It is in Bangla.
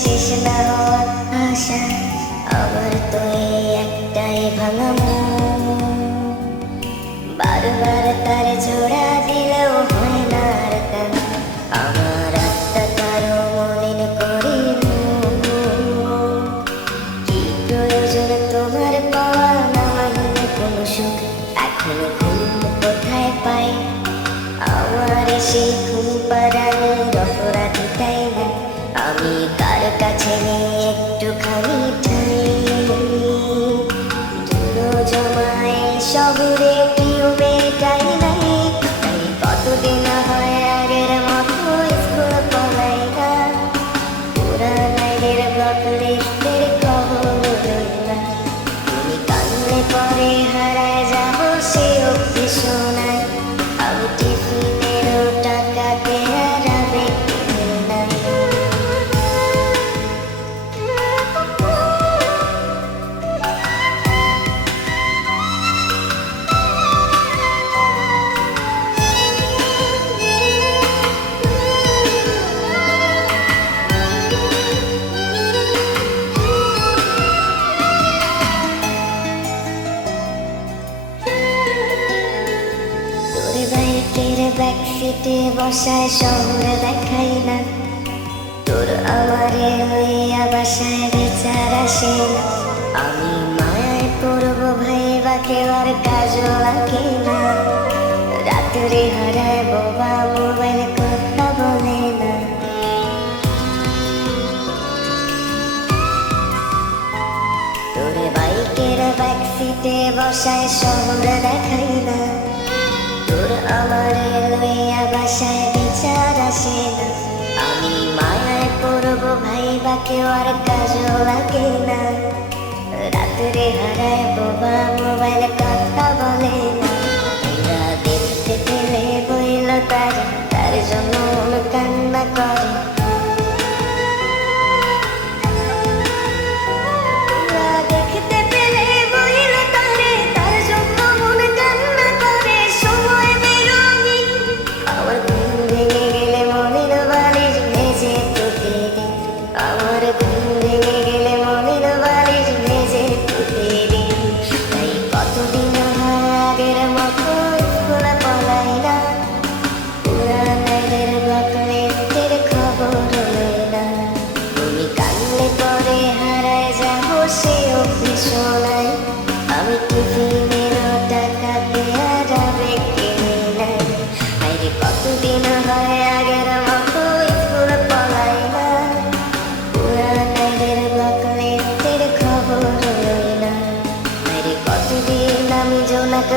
শেষ না হওয়ার আশা, আমার তো এই একটাই ভাঙা মন। বারবার তার জোড়া দিলেও হয় না আর কেন, আমার আত্মা কারো মলিন করিল। কি প্রয়োজন তোমার পাওয়া নামাহীন কোনো সুখ, এখন ঘুম কোথায় পাই? আমার সেই ঘুম পাড়ানোর অপরাধীটাই না, আমি কার কাছে নেই একটুখানি ঠাই। ধুলো জমায় শহরে প্রিয় মেয়েটাই নাই, তাই কতদিন হয় আগের মতো স্কুল পলাই না। পুরানাইদের ব্লকলিস্টের খবর লই না, তুমি কানলে পরে হারায় যাবো সে অব্দি শোনায়। আমি টিফিনেরও টাকাতে আর আবেগ নাই। তোর বাইকের ব্যাক সিটে বসায় শহর দেখাই না, তোর আমারে লইয়া বাসায় বিচার আসে না। আমি মায়ায় পড়বো ভাইবা কেউ আর কাজও লাগে না, রাত্রে হারায় বোবা মোবাইল কথা বলে না। তোর বাইকের ব্যাক সিটে বসায় শহর দেখাই না, তোর আমারে লইয়া বাসায় বিচার আসে না। আমি মায়ায় পড়বো ভাইবা কেউ আর কাজও লাগে না, রাত্রে হারায় বোবা মোবাইল কথা বলে না। এরা দেখতে পেলে বইল তার জন্য মন কান্না করে। দেখতে পেলে বইল তার জন্য মন কান্না করে। সময় বেরোনি আমার ঘুম ভেঙে গেলে মনের বালিশ ভেজে প্রতিদিন, আমার ঘুম ভেঙে গেলে মনের বালিশ ভেজে প্রতিদিন। তাই কতদিন হয় আগের মতো স্কুল পলাই না, পুরানাইদের ব্লকলিস্টের খবর লই না। তুমি কানলে পরে হারায় যাবো সে অব্দি শোনায়, আমি টিফিনেরও টাকাতে আর আবেগ কিনি নাই। আরে কতদিন হয় আগের মতো স্কুল পলাই না, পুরানাইদের ব্লকলিস্টের খবর লই না। আরে কতদিন আমি জোনাক